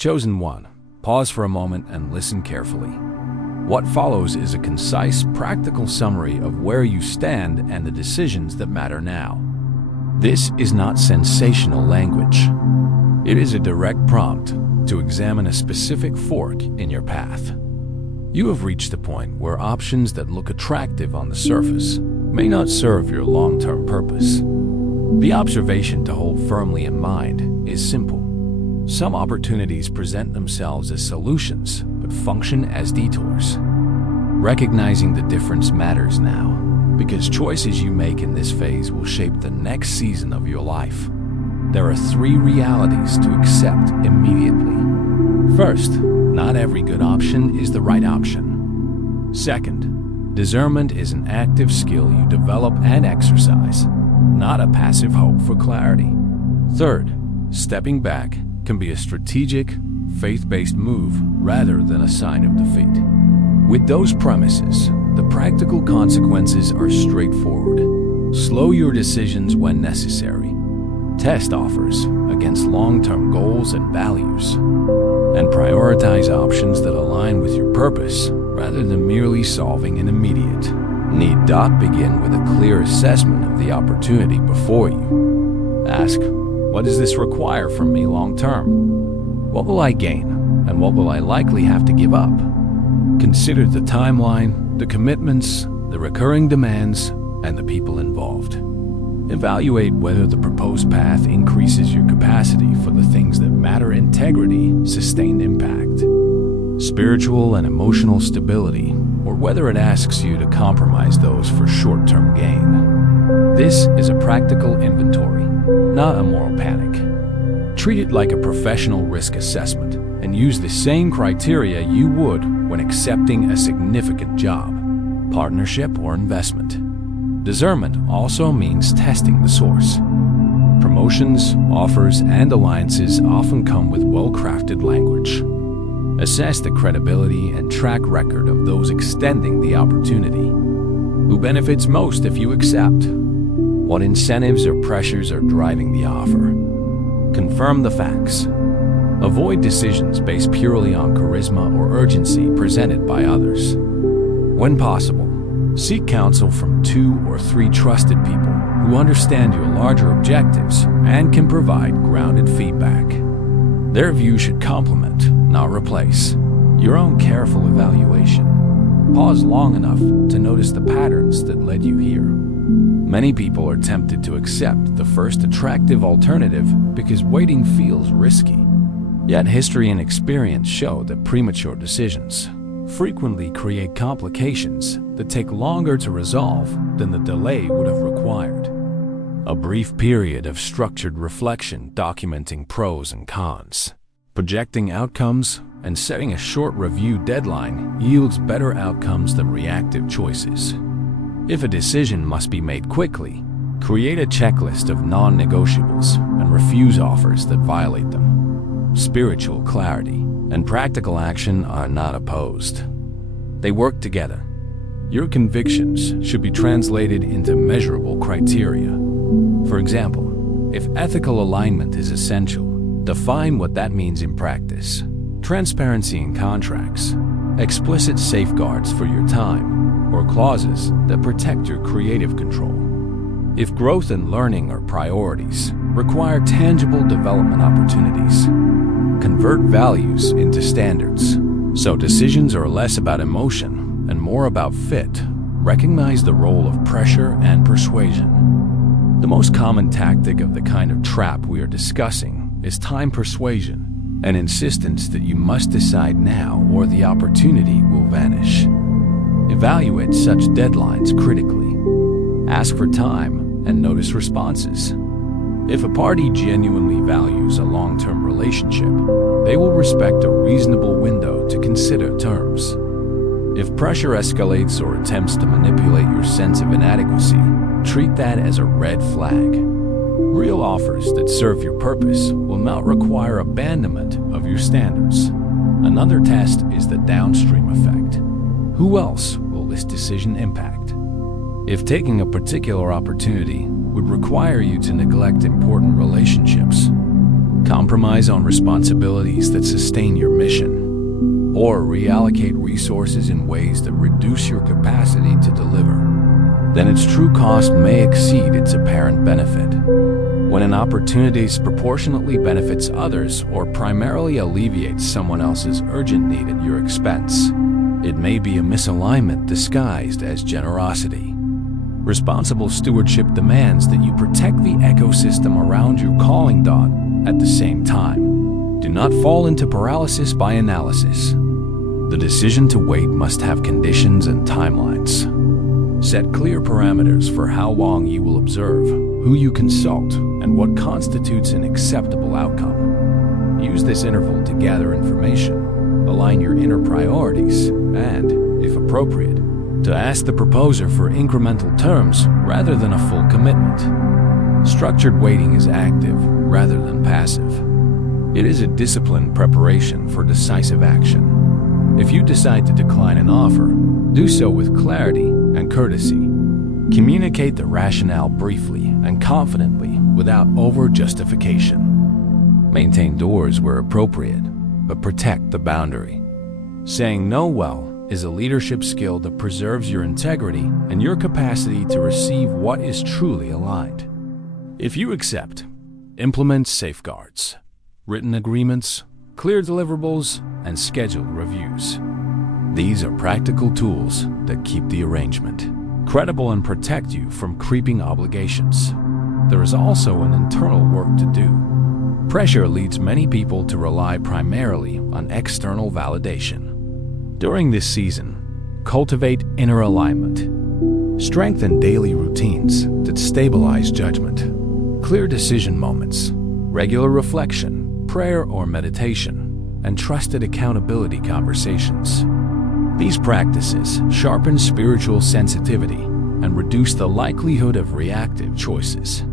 Chosen one. Pause for a moment and listen carefully. What follows is a concise, practical summary of where you stand and the decisions that matter now. This is not sensational language. It is a direct prompt to examine a specific fork in your path. You have reached a point where options that look attractive on the surface may not serve your long-term purpose. The observation to hold firmly in mind is simple. Some opportunities present themselves as solutions, but function as detours. Recognizing the difference matters now, because choices you make in this phase will shape the next season of your life. There are 3 realities to accept immediately. First, not every good option is the right option. Second, discernment is an active skill you develop and exercise, not a passive hope for clarity. Third, stepping back can be a strategic, faith-based move rather than a sign of defeat. With those premises, the practical consequences are straightforward. Slow your decisions when necessary. Test offers against long-term goals and values, and prioritize options that align with your purpose rather than merely solving an immediate need. Begin with a clear assessment of the opportunity before you. Ask, what does this require from me long-term? What will I gain, and what will I likely have to give up? Consider the timeline, the commitments, the recurring demands, and the people involved. Evaluate whether the proposed path increases your capacity for the things that matter: integrity, sustained impact, spiritual and emotional stability, or whether it asks you to compromise those for short-term gain. This is a practical inventory, not a moral panic. Treat it like a professional risk assessment and use the same criteria you would when accepting a significant job, partnership, or investment. Discernment also means testing the source. Promotions, offers, and alliances often come with well-crafted language. Assess the credibility and track record of those extending the opportunity. Who benefits most if you accept? What incentives or pressures are driving the offer? Confirm the facts. Avoid decisions based purely on charisma or urgency presented by others. When possible, seek counsel from 2 or 3 trusted people who understand your larger objectives and can provide grounded feedback. Their view should complement, not replace, your own careful evaluation. Pause long enough to notice the patterns that led you here. Many people are tempted to accept the first attractive alternative because waiting feels risky. Yet history and experience show that premature decisions frequently create complications that take longer to resolve than the delay would have required. A brief period of structured reflection documenting pros and cons, projecting outcomes, and setting a short review deadline yields better outcomes than reactive choices. If a decision must be made quickly, create a checklist of non-negotiables and refuse offers that violate them. Spiritual clarity and practical action are not opposed. They work together. Your convictions should be translated into measurable criteria. For example, if ethical alignment is essential, define what that means in practice. Transparency in contracts, explicit safeguards for your time, or clauses that protect your creative control. If growth and learning are priorities, require tangible development opportunities. Convert values into standards, so decisions are less about emotion and more about fit. Recognize the role of pressure and persuasion. The most common tactic of the kind of trap we are discussing is time persuasion, an insistence that you must decide now or the opportunity will vanish. Evaluate such deadlines critically. Ask for time and notice responses. If a party genuinely values a long-term relationship, they will respect a reasonable window to consider terms. If pressure escalates or attempts to manipulate your sense of inadequacy, treat that as a red flag. Real offers that serve your purpose will not require abandonment of your standards. Another test is the downstream effect. Who else will this decision impact? If taking a particular opportunity would require you to neglect important relationships, compromise on responsibilities that sustain your mission, or reallocate resources in ways that reduce your capacity to deliver, then its true cost may exceed its apparent benefit. When an opportunity disproportionately benefits others or primarily alleviates someone else's urgent need at your expense, it may be a misalignment disguised as generosity. Responsible stewardship demands that you protect the ecosystem around your calling dot at the same time. Do not fall into paralysis by analysis. The decision to wait must have conditions and timelines. Set clear parameters for how long you will observe, who you consult, and what constitutes an acceptable outcome. Use this interval to gather information, align your inner priorities, and, if appropriate, to ask the proposer for incremental terms rather than a full commitment. Structured waiting is active rather than passive. It is a disciplined preparation for decisive action. If you decide to decline an offer, do so with clarity and courtesy. Communicate the rationale briefly and confidently without over-justification. Maintain doors where appropriate, but protect the boundary. Saying no well is a leadership skill that preserves your integrity and your capacity to receive what is truly aligned. If you accept, implement safeguards, written agreements, clear deliverables, and scheduled reviews. These are practical tools that keep the arrangement credible and protect you from creeping obligations. There is also an internal work to do. Pressure leads many people to rely primarily on external validation. During this season, cultivate inner alignment. Strengthen daily routines that stabilize judgment, clear decision moments, regular reflection, prayer or meditation, and trusted accountability conversations. These practices sharpen spiritual sensitivity and reduce the likelihood of reactive choices.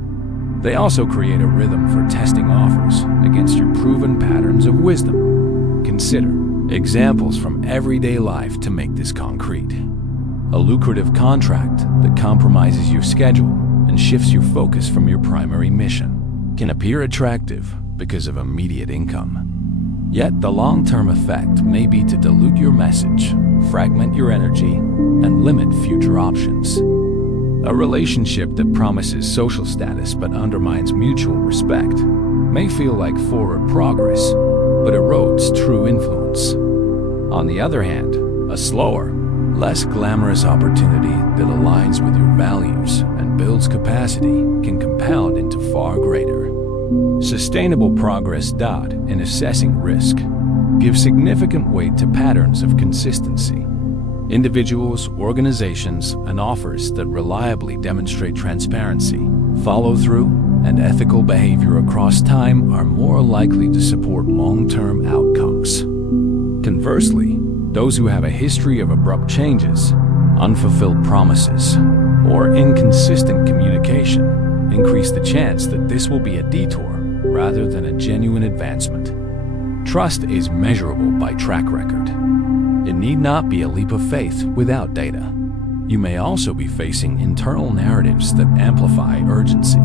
They also create a rhythm for testing offers against your proven patterns of wisdom. Consider examples from everyday life to make this concrete. A lucrative contract that compromises your schedule and shifts your focus from your primary mission can appear attractive because of immediate income. Yet the long-term effect may be to dilute your message, fragment your energy, and limit future options. A relationship that promises social status but undermines mutual respect may feel like forward progress, but erodes true influence. On the other hand, a slower, less glamorous opportunity that aligns with your values and builds capacity can compound into far greater. Sustainable progress. In assessing risk, give significant weight to patterns of consistency. Individuals, organizations, and offers that reliably demonstrate transparency, follow-through, and ethical behavior across time are more likely to support long-term outcomes. Conversely, those who have a history of abrupt changes, unfulfilled promises, or inconsistent communication increase the chance that this will be a detour rather than a genuine advancement. Trust is measurable by track record. It need not be a leap of faith without data. You may also be facing internal narratives that amplify urgency,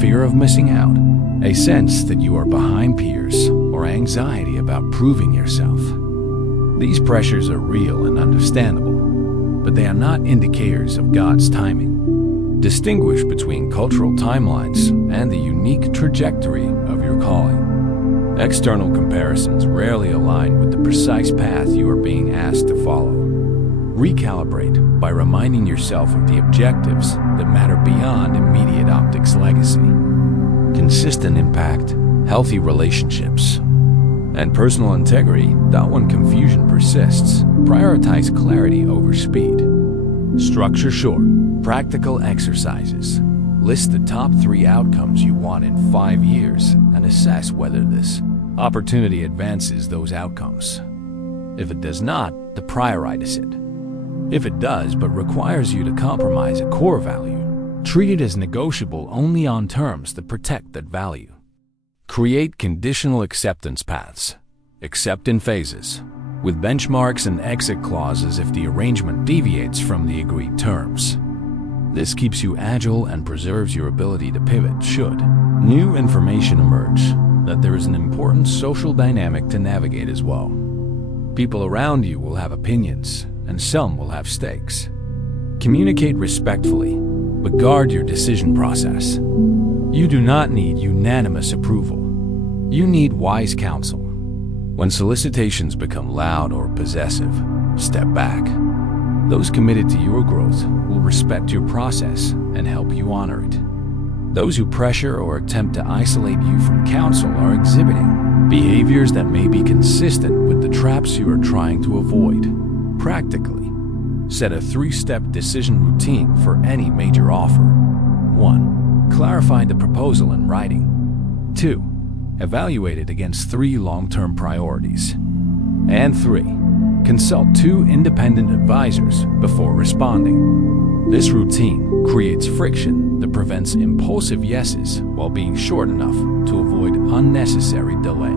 fear of missing out, a sense that you are behind peers, or anxiety about proving yourself. These pressures are real and understandable, but they are not indicators of God's timing. Distinguish between cultural timelines and the unique trajectory of your calling. External comparisons rarely align with the precise path you are being asked to follow. Recalibrate by reminding yourself of the objectives that matter beyond immediate optics legacy. Consistent impact, healthy relationships, and personal integrity. When confusion persists, prioritize clarity over speed. Structure short, practical exercises. List the top 3 outcomes you want in 5 years and assess whether this opportunity advances those outcomes. If it does not, deprioritize it. If it does but requires you to compromise a core value, treat it as negotiable only on terms that protect that value. Create conditional acceptance paths. Accept in phases, with benchmarks and exit clauses if the arrangement deviates from the agreed terms. This keeps you agile and preserves your ability to pivot should new information emerge. that there is an important social dynamic to navigate as well. People around you will have opinions, and some will have stakes. Communicate respectfully, but guard your decision process. You do not need unanimous approval. You need wise counsel. When solicitations become loud or possessive, step back. Those committed to your growth will respect your process and help you honor it. Those who pressure or attempt to isolate you from counsel are exhibiting behaviors that may be consistent with the traps you are trying to avoid. Practically, set a 3-step decision routine for any major offer. 1. Clarify the proposal in writing. 2. Evaluate it against 3 long-term priorities. And 3. Consult 2 independent advisors before responding. This routine creates friction that prevents impulsive yeses while being short enough to avoid unnecessary delay.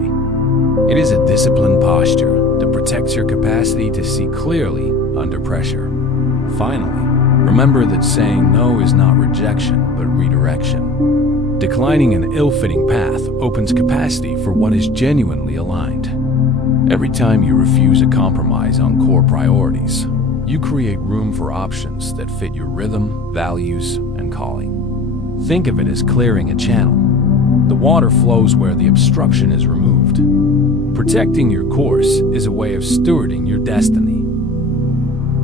It is a disciplined posture that protects your capacity to see clearly under pressure. Finally, remember that saying no is not rejection, but redirection. Declining an ill-fitting path opens capacity for what is genuinely aligned. Every time you refuse a compromise on core priorities, you create room for options that fit your rhythm, values, and calling. Think of it as clearing a channel. The water flows where the obstruction is removed. Protecting your course is a way of stewarding your destiny.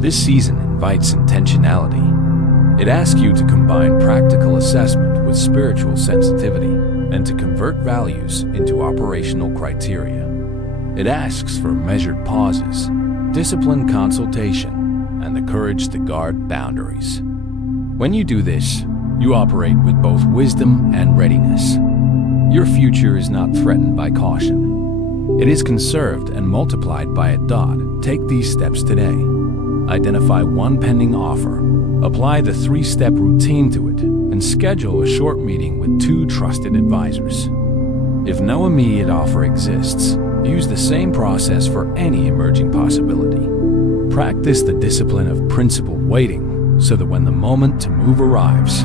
This season invites intentionality. It asks you to combine practical assessment with spiritual sensitivity and to convert values into operational criteria. It asks for measured pauses, disciplined consultation, and the courage to guard boundaries. When you do this, you operate with both wisdom and readiness. Your future is not threatened by caution. It is conserved and multiplied by a dot. Take these steps today. Identify one pending offer, apply the 3-step routine to it, and schedule a short meeting with 2 trusted advisors. If no immediate offer exists, use the same process for any emerging possibility. Practice the discipline of principled waiting so that when the moment to move arrives,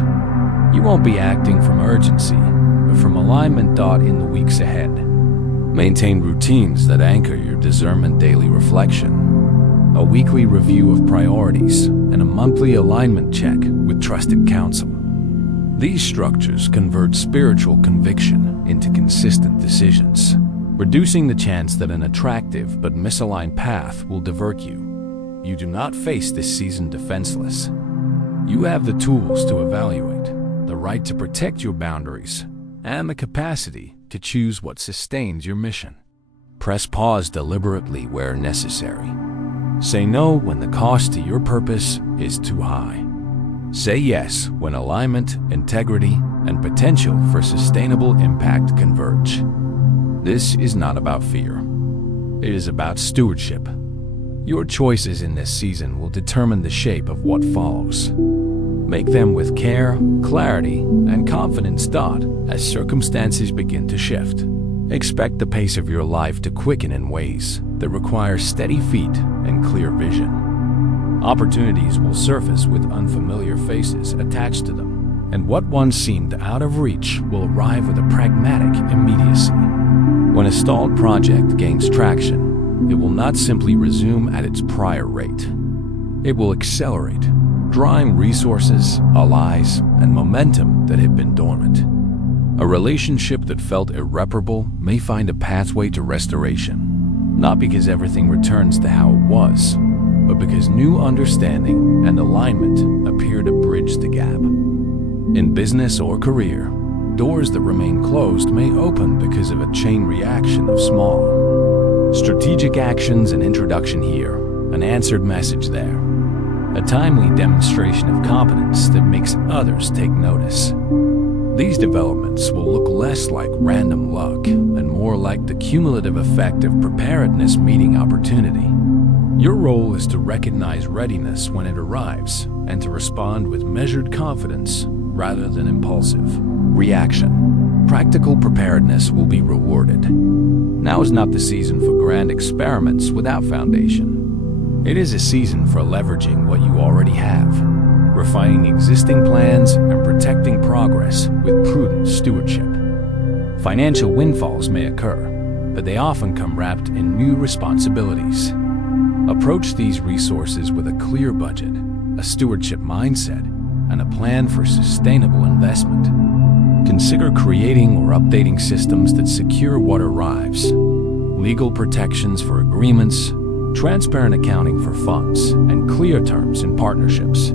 you won't be acting from urgency, but from alignment. In the weeks ahead. Maintain routines that anchor your discernment: daily reflection, a weekly review of priorities, and a monthly alignment check with trusted counsel. These structures convert spiritual conviction into consistent decisions, reducing the chance that an attractive but misaligned path will divert you. You do not face this season defenseless. You have the tools to evaluate, the right to protect your boundaries, and the capacity to choose what sustains your mission. Press pause deliberately where necessary. Say no when the cost to your purpose is too high. Say yes when alignment, integrity, and potential for sustainable impact converge. This is not about fear. It is about stewardship. Your choices in this season will determine the shape of what follows. Make them with care, clarity, and confidence. As circumstances begin to shift, expect the pace of your life to quicken in ways that require steady feet and clear vision. Opportunities will surface with unfamiliar faces attached to them, and what once seemed out of reach will arrive with a pragmatic immediacy. When a stalled project gains traction, it will not simply resume at its prior rate. It will accelerate, drawing resources, allies, and momentum that had been dormant. A relationship that felt irreparable may find a pathway to restoration, not because everything returns to how it was, but because new understanding and alignment appear to bridge the gap. In business or career, doors that remain closed may open because of a chain reaction of small, strategic actions. An introduction here, an answered message there, a timely demonstration of competence that makes others take notice. These developments will look less like random luck and more like the cumulative effect of preparedness meeting opportunity. Your role is to recognize readiness when it arrives and to respond with measured confidence rather than impulsive reaction. Practical preparedness will be rewarded. Now is not the season for grand experiments without foundation. It is a season for leveraging what you already have, refining existing plans and protecting progress with prudent stewardship. Financial windfalls may occur, but they often come wrapped in new responsibilities. Approach these resources with a clear budget, a stewardship mindset, and a plan for sustainable investment. Consider creating or updating systems that secure what arrives, legal protections for agreements, transparent accounting for funds, and clear terms in partnerships.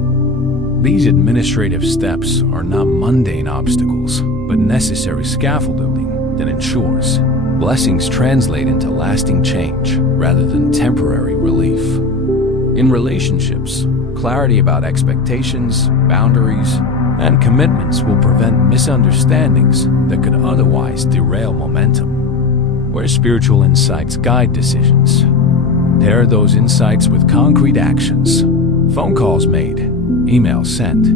These administrative steps are not mundane obstacles, but necessary scaffolding that ensures blessings translate into lasting change rather than temporary relief. In relationships, clarity about expectations, boundaries, and commitments will prevent misunderstandings that could otherwise derail momentum. Where spiritual insights guide decisions, pair those insights with concrete actions. Phone calls made, emails sent,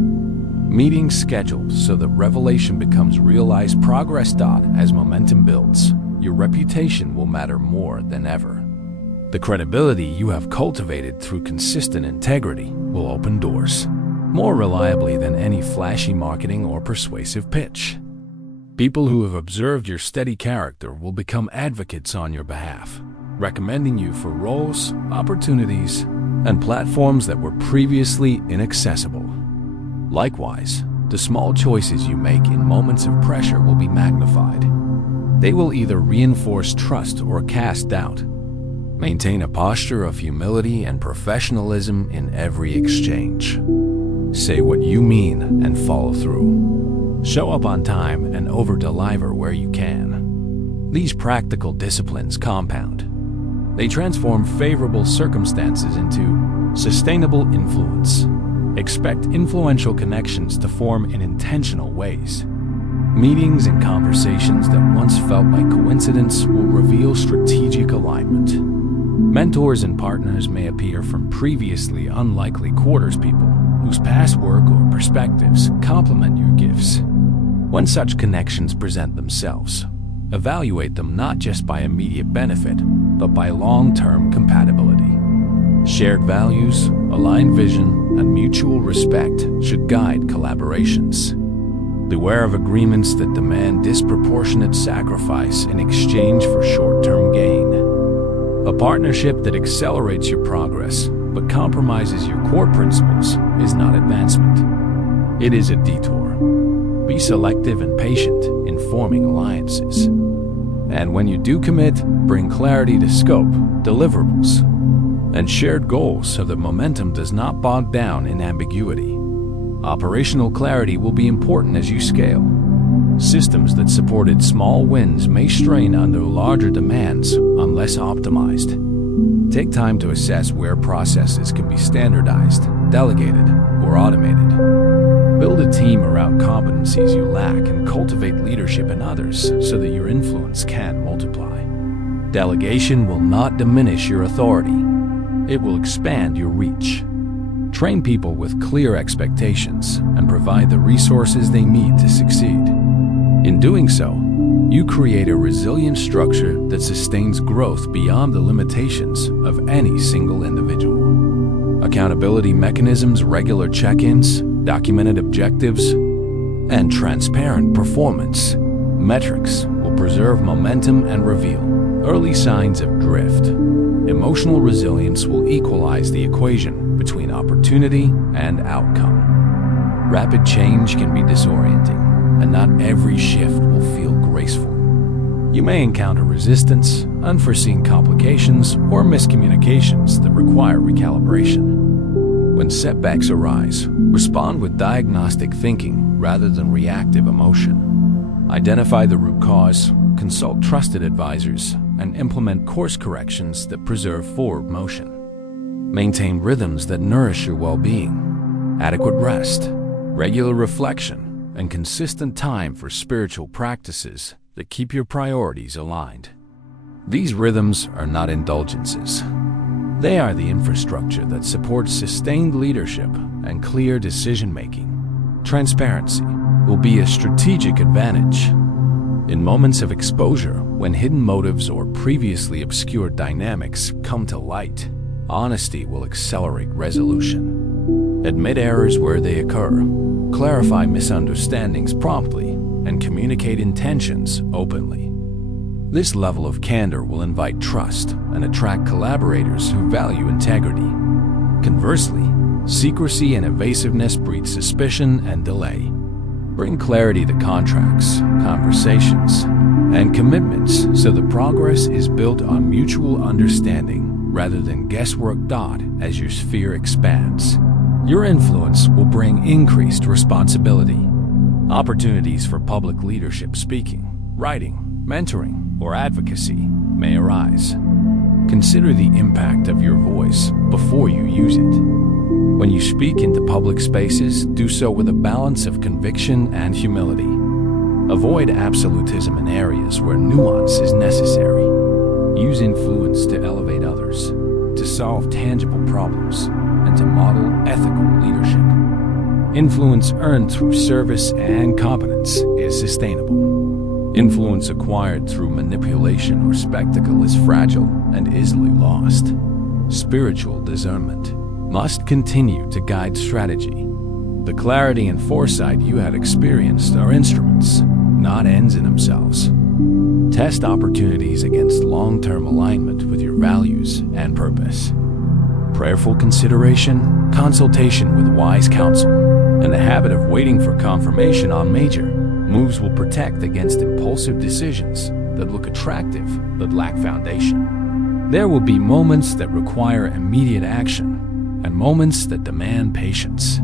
meetings scheduled so that revelation becomes realized progress. As momentum builds, your reputation will matter more than ever. The credibility you have cultivated through consistent integrity will open doors more reliably than any flashy marketing or persuasive pitch. People who have observed your steady character will become advocates on your behalf, recommending you for roles, opportunities, and platforms that were previously inaccessible. Likewise, the small choices you make in moments of pressure will be magnified. They will either reinforce trust or cast doubt. Maintain a posture of humility and professionalism in every exchange. Say what you mean and follow through. Show up on time and over-deliver where you can. These practical disciplines compound. They transform favorable circumstances into sustainable influence. Expect influential connections to form in intentional ways. Meetings and conversations that once felt like coincidence will reveal strategic alignment. Mentors and partners may appear from previously unlikely quarters, people whose past work or perspectives complement your gifts. When such connections present themselves, evaluate them not just by immediate benefit, but by long-term compatibility. Shared values, aligned vision, and mutual respect should guide collaborations. Beware of agreements that demand disproportionate sacrifice in exchange for short-term gain. A partnership that accelerates your progress but compromises your core principles is not advancement. It is a detour. Be selective and patient in forming alliances. And when you do commit, bring clarity to scope, deliverables, and shared goals so that momentum does not bog down in ambiguity. Operational clarity will be important as you scale. Systems that supported small wins may strain under larger demands unless optimized. Take time to assess where processes can be standardized, delegated, or automated. Build a team around competencies you lack and cultivate leadership in others so that your influence can multiply. Delegation will not diminish your authority. It will expand your reach. Train people with clear expectations and provide the resources they need to succeed. In doing so, you create a resilient structure that sustains growth beyond the limitations of any single individual. Accountability mechanisms, regular check-ins, documented objectives, and transparent performance metrics will preserve momentum and reveal early signs of drift. Emotional resilience will equalize the equation between opportunity and outcome. Rapid change can be disorienting, and not every shift will feel graceful. You may encounter resistance, unforeseen complications, or miscommunications that require recalibration. When setbacks arise, respond with diagnostic thinking rather than reactive emotion. Identify the root cause, consult trusted advisors, and implement course corrections that preserve forward motion. Maintain rhythms that nourish your well-being. Adequate rest, regular reflection, and consistent time for spiritual practices that keep your priorities aligned. These rhythms are not indulgences. They are the infrastructure that supports sustained leadership and clear decision-making. Transparency will be a strategic advantage. In moments of exposure, when hidden motives or previously obscured dynamics come to light, honesty will accelerate resolution. Admit errors where they occur. Clarify misunderstandings promptly and communicate intentions openly. This level of candor will invite trust and attract collaborators who value integrity. Conversely, secrecy and evasiveness breed suspicion and delay. Bring clarity to contracts, conversations, and commitments so the progress is built on mutual understanding rather than guesswork. As your sphere expands, your influence will bring increased responsibility. Opportunities for public leadership speaking, writing, mentoring, or advocacy may arise. Consider the impact of your voice before you use it. When you speak into public spaces, do so with a balance of conviction and humility. Avoid absolutism in areas where nuance is necessary. Use influence to elevate others, to solve tangible problems, and to model ethical leadership. Influence earned through service and competence is sustainable. Influence acquired through manipulation or spectacle is fragile and easily lost. Spiritual discernment must continue to guide strategy. The clarity and foresight you have experienced are instruments, not ends in themselves. Test opportunities against long-term alignment with your values and purpose. Prayerful consideration, consultation with wise counsel, and the habit of waiting for confirmation on major moves will protect against impulsive decisions that look attractive but lack foundation. There will be moments that require immediate action and moments that demand patience.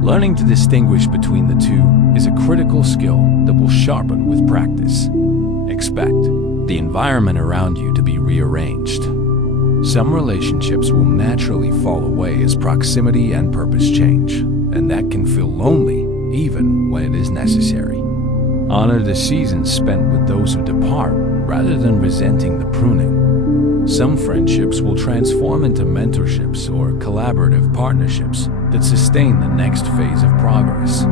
Learning to distinguish between the two is a critical skill that will sharpen with practice. Expect the environment around you to be rearranged. Some relationships will naturally fall away as proximity and purpose change, and that can feel lonely even when it is necessary. Honor the seasons spent with those who depart rather than resenting the pruning. Some friendships will transform into mentorships or collaborative partnerships that sustain the next phase of progress.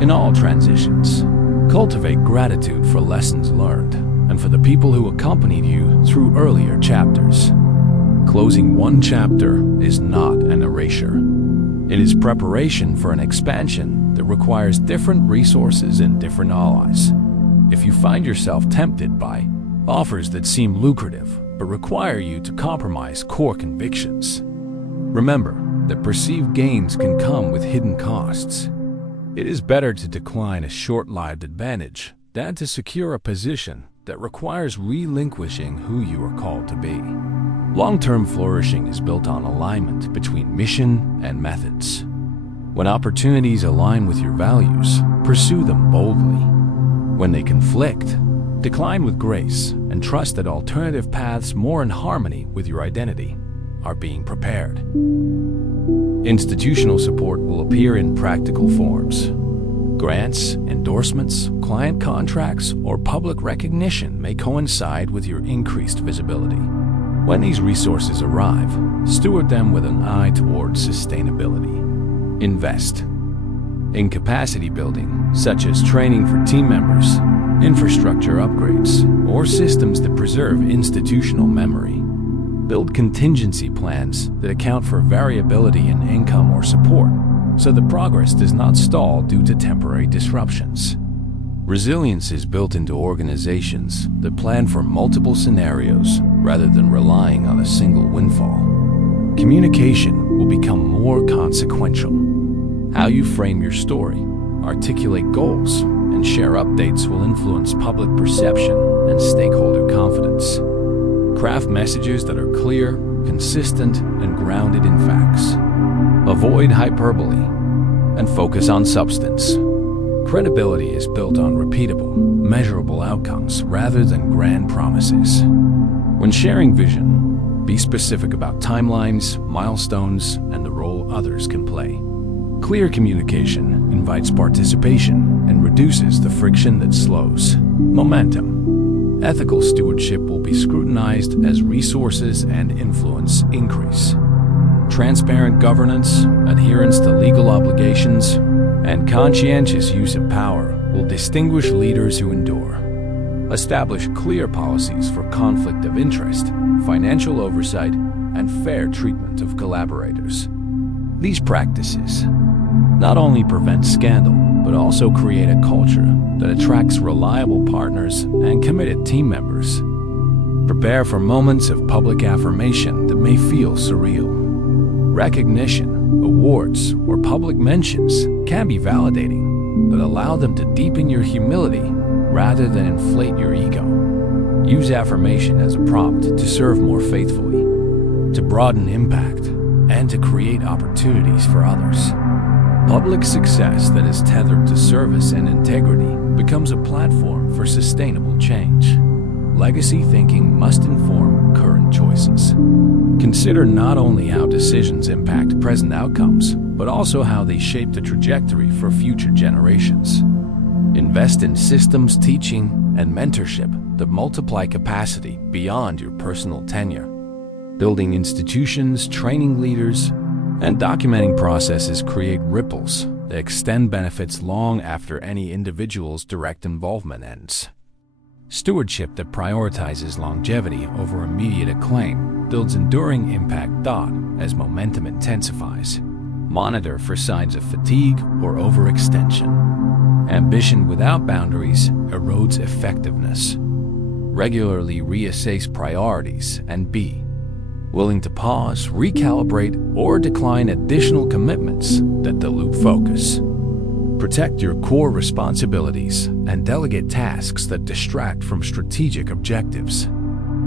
In all transitions, cultivate gratitude for lessons learned and for the people who accompanied you through earlier chapters. Closing one chapter is not an erasure. It is preparation for an expansion that requires different resources and different allies. If you find yourself tempted by offers that seem lucrative but require you to compromise core convictions, remember that perceived gains can come with hidden costs. It is better to decline a short-lived advantage than to secure a position that requires relinquishing who you are called to be. Long-term flourishing is built on alignment between mission and methods. When opportunities align with your values, pursue them boldly. When they conflict, decline with grace and trust that alternative paths more in harmony with your identity are being prepared. Institutional support will appear in practical forms. Grants, endorsements, client contracts, or public recognition may coincide with your increased visibility. When these resources arrive, steward them with an eye towards sustainability. Invest in capacity building, such as training for team members, infrastructure upgrades, or systems that preserve institutional memory. Build contingency plans that account for variability in income or support, so that progress does not stall due to temporary disruptions. Resilience is built into organizations that plan for multiple scenarios rather than relying on a single windfall. Communication will become more consequential. How you frame your story, articulate goals, and share updates will influence public perception and stakeholder confidence. Craft messages that are clear, consistent, and grounded in facts. Avoid hyperbole and focus on substance. Credibility is built on repeatable, measurable outcomes rather than grand promises. When sharing vision, be specific about timelines, milestones, and the role others can play. Clear communication invites participation and reduces the friction that slows momentum. Ethical stewardship will be scrutinized as resources and influence increase. Transparent governance, adherence to legal obligations, and conscientious use of power will distinguish leaders who endure. Establish clear policies for conflict of interest, financial oversight, and fair treatment of collaborators. These practices not only prevent scandal, but also create a culture that attracts reliable partners and committed team members. Prepare for moments of public affirmation that may feel surreal. Recognition, awards, or public mentions can be validating, but allow them to deepen your humility rather than inflate your ego. Use affirmation as a prompt to serve more faithfully, to broaden impact, and to create opportunities for others. Public success that is tethered to service and integrity becomes a platform for sustainable change. Legacy thinking must inform current choices. Consider not only how decisions impact present outcomes, but also how they shape the trajectory for future generations. Invest in systems, teaching, and mentorship that multiply capacity beyond your personal tenure. Building institutions, training leaders, and documenting processes create ripples that extend benefits long after any individual's direct involvement ends. Stewardship that prioritizes longevity over immediate acclaim builds enduring impact. As momentum intensifies, monitor for signs of fatigue or overextension. Ambition without boundaries erodes effectiveness. Regularly reassess priorities and be willing to pause, recalibrate, or decline additional commitments that dilute focus. Protect your core responsibilities and delegate tasks that distract from strategic objectives.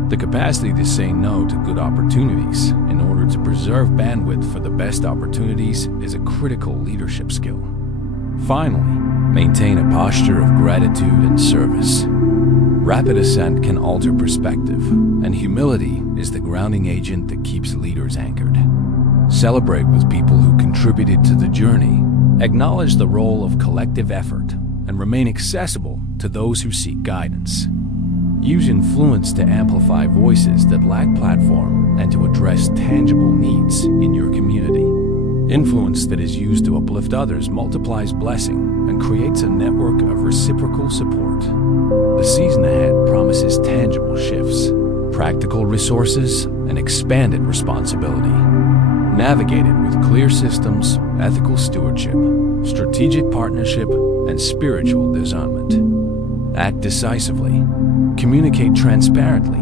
The capacity to say no to good opportunities in order to preserve bandwidth for the best opportunities is a critical leadership skill. Finally, maintain a posture of gratitude and service. Rapid ascent can alter perspective, and humility is the grounding agent that keeps leaders anchored. Celebrate with people who contributed to the journey, acknowledge the role of collective effort, and remain accessible to those who seek guidance. Use influence to amplify voices that lack platform and to address tangible needs in your community. Influence that is used to uplift others multiplies blessing and creates a network of reciprocal support. The season ahead promises tangible shifts, practical resources, and expanded responsibility. Navigate it with clear systems, ethical stewardship, strategic partnership, and spiritual discernment. Act decisively, communicate transparently,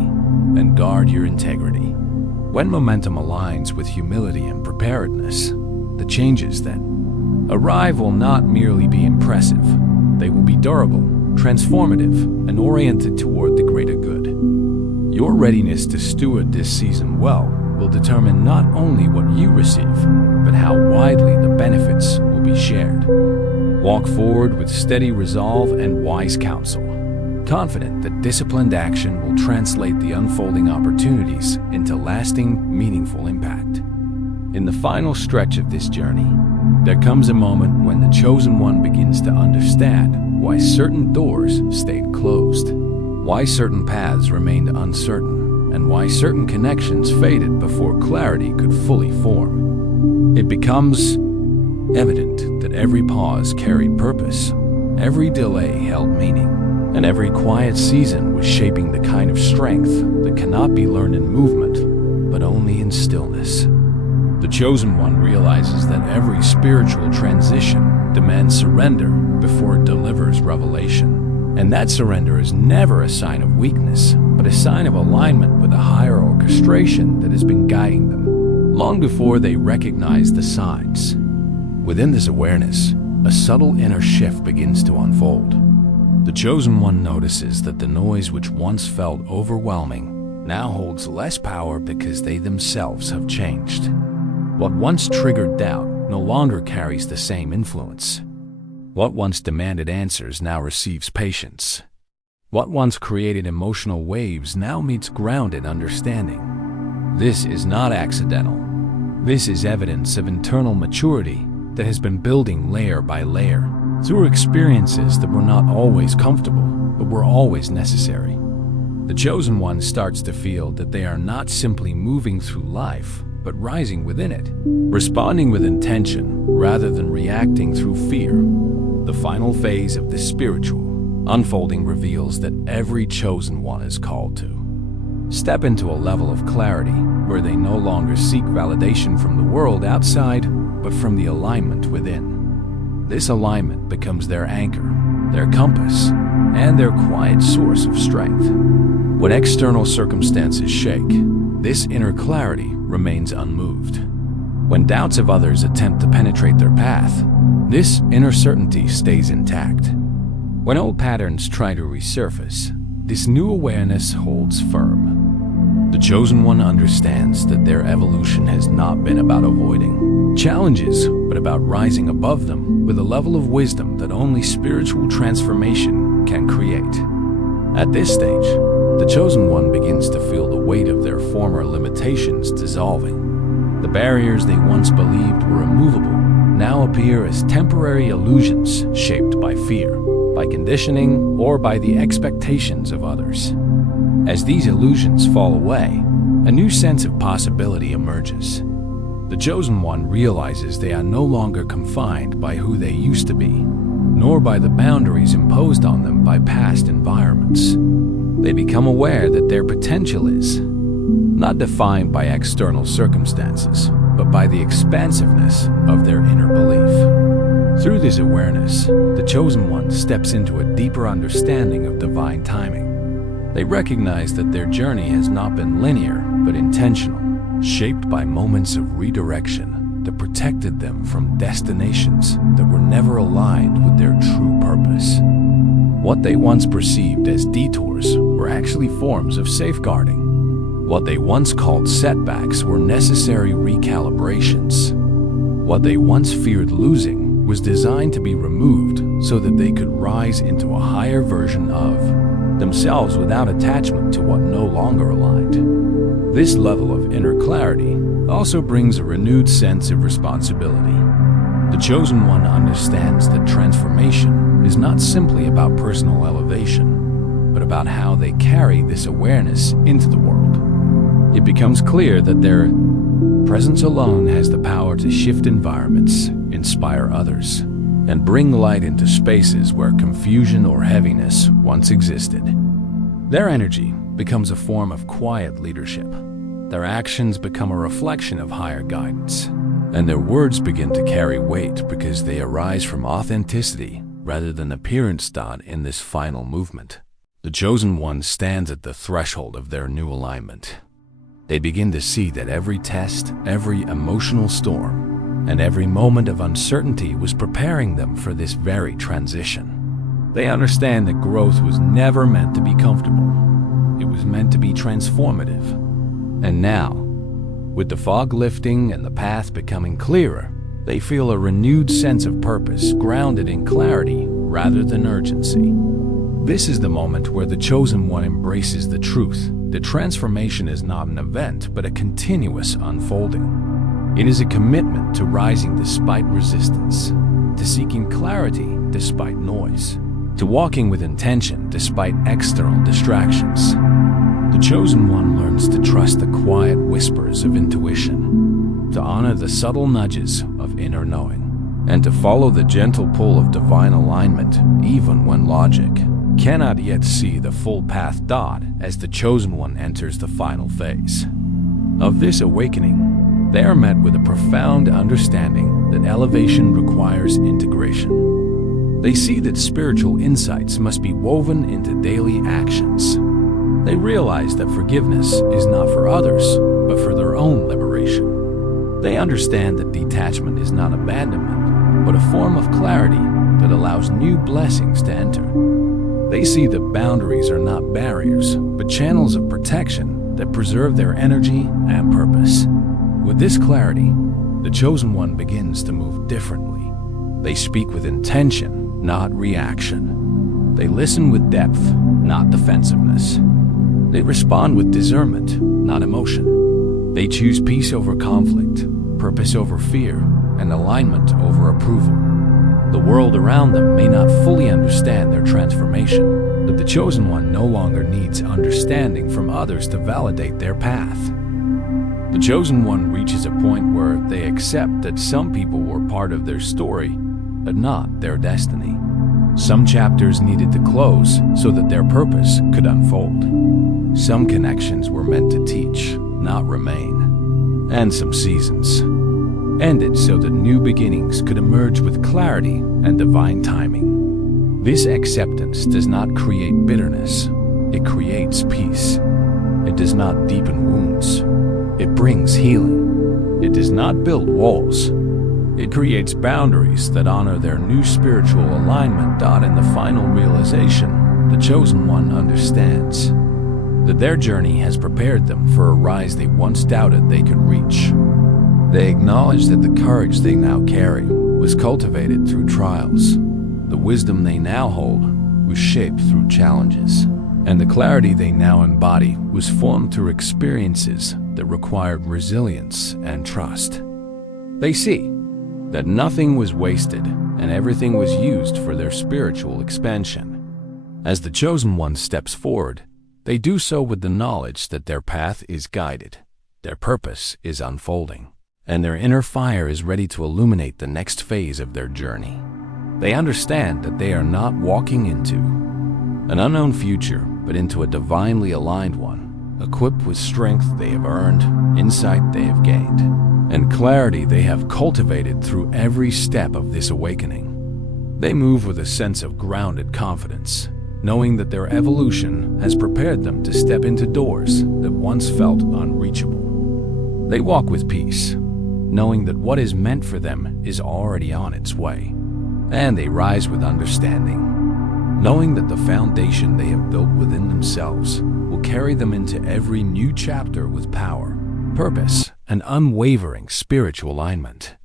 and guard your integrity. When momentum aligns with humility and preparedness, the changes that arrive will not merely be impressive. They will be durable, transformative, and oriented toward the greater good. Your readiness to steward this season well will determine not only what you receive, but how widely the benefits will be shared. Walk forward with steady resolve and wise counsel, confident that disciplined action will translate the unfolding opportunities into lasting, meaningful impact. In the final stretch of this journey, there comes a moment when the chosen one begins to understand why certain doors stayed closed, why certain paths remained uncertain, and why certain connections faded before clarity could fully form. It becomes evident that every pause carried purpose, every delay held meaning, and every quiet season was shaping the kind of strength that cannot be learned in movement, but only in stillness. The chosen one realizes that every spiritual transition demands surrender before it delivers revelation. And that surrender is never a sign of weakness, but a sign of alignment with a higher orchestration that has been guiding them, long before they recognize the signs. Within this awareness, a subtle inner shift begins to unfold. The chosen one notices that the noise which once felt overwhelming now holds less power because they themselves have changed. What once triggered doubt no longer carries the same influence. What once demanded answers now receives patience. What once created emotional waves now meets grounded understanding. This is not accidental. This is evidence of internal maturity that has been building layer by layer, through experiences that were not always comfortable, but were always necessary. The chosen one starts to feel that they are not simply moving through life, but rising within it, responding with intention rather than reacting through fear. The final phase of this spiritual unfolding reveals that every chosen one is called to step into a level of clarity where they no longer seek validation from the world outside, but from the alignment within. This alignment becomes their anchor, their compass, and their quiet source of strength. When external circumstances shake, this inner clarity remains unmoved. When doubts of others attempt to penetrate their path, this inner certainty stays intact. When old patterns try to resurface, this new awareness holds firm. The Chosen One understands that their evolution has not been about avoiding challenges, but about rising above them with a level of wisdom that only spiritual transformation can create. At this stage, the Chosen One begins to feel the weight of their former limitations dissolving. The barriers they once believed were immovable now appear as temporary illusions shaped by fear, by conditioning, or by the expectations of others. As these illusions fall away, a new sense of possibility emerges. The Chosen One realizes they are no longer confined by who they used to be, nor by the boundaries imposed on them by past environments. They become aware that their potential is not defined by external circumstances, but by the expansiveness of their inner belief. Through this awareness, the Chosen One steps into a deeper understanding of divine timing. They recognize that their journey has not been linear, but intentional, shaped by moments of redirection that protected them from destinations that were never aligned with their true purpose. What they once perceived as detours were actually forms of safeguarding. What they once called setbacks were necessary recalibrations. What they once feared losing was designed to be removed so that they could rise into a higher version of themselves without attachment to what no longer aligned. This level of inner clarity also brings a renewed sense of responsibility. The Chosen One understands that transformation is not simply about personal elevation, but about how they carry this awareness into the world. It becomes clear that their presence alone has the power to shift environments, inspire others, and bring light into spaces where confusion or heaviness once existed. Their energy becomes a form of quiet leadership. Their actions become a reflection of higher guidance, and their words begin to carry weight because they arise from authenticity rather than appearance done in this final movement. The Chosen One stands at the threshold of their new alignment. They begin to see that every test, every emotional storm, and every moment of uncertainty was preparing them for this very transition. They understand that growth was never meant to be comfortable. It was meant to be transformative. And now, with the fog lifting and the path becoming clearer, they feel a renewed sense of purpose grounded in clarity rather than urgency. This is the moment where the Chosen One embraces the truth. The transformation is not an event, but a continuous unfolding. It is a commitment to rising despite resistance, to seeking clarity despite noise, to walking with intention despite external distractions. The Chosen One learns to trust the quiet whispers of intuition, to honor the subtle nudges of inner knowing, and to follow the gentle pull of divine alignment even when logic cannot yet see the full path as the Chosen One enters the final phase. Of this awakening, they are met with a profound understanding that elevation requires integration. They see that spiritual insights must be woven into daily actions. They realize that forgiveness is not for others, but for their own liberation. They understand that detachment is not abandonment, but a form of clarity that allows new blessings to enter. They see that boundaries are not barriers, but channels of protection that preserve their energy and purpose. With this clarity, the Chosen One begins to move differently. They speak with intention, not reaction. They listen with depth, not defensiveness. They respond with discernment, not emotion. They choose peace over conflict, purpose over fear, and alignment over approval. The world around them may not fully understand their transformation, but the Chosen One no longer needs understanding from others to validate their path. The Chosen One reaches a point where they accept that some people were part of their story, but not their destiny. Some chapters needed to close so that their purpose could unfold. Some connections were meant to teach, not remain. And some seasons ended so that new beginnings could emerge with clarity and divine timing. This acceptance does not create bitterness, it creates peace. It does not deepen wounds, it brings healing. It does not build walls, it creates boundaries that honor their new spiritual alignment. In the final realization, the Chosen One understands that their journey has prepared them for a rise they once doubted they could reach. They acknowledge that the courage they now carry was cultivated through trials. The wisdom they now hold was shaped through challenges. And the clarity they now embody was formed through experiences that required resilience and trust. They see that nothing was wasted and everything was used for their spiritual expansion. As the Chosen One steps forward, they do so with the knowledge that their path is guided, their purpose is unfolding, and their inner fire is ready to illuminate the next phase of their journey. They understand that they are not walking into an unknown future, but into a divinely aligned one, equipped with strength they have earned, insight they have gained, and clarity they have cultivated through every step of this awakening. They move with a sense of grounded confidence, knowing that their evolution has prepared them to step into doors that once felt unreachable. They walk with peace, knowing that what is meant for them is already on its way. And they rise with understanding, knowing that the foundation they have built within themselves will carry them into every new chapter with power, purpose, and unwavering spiritual alignment.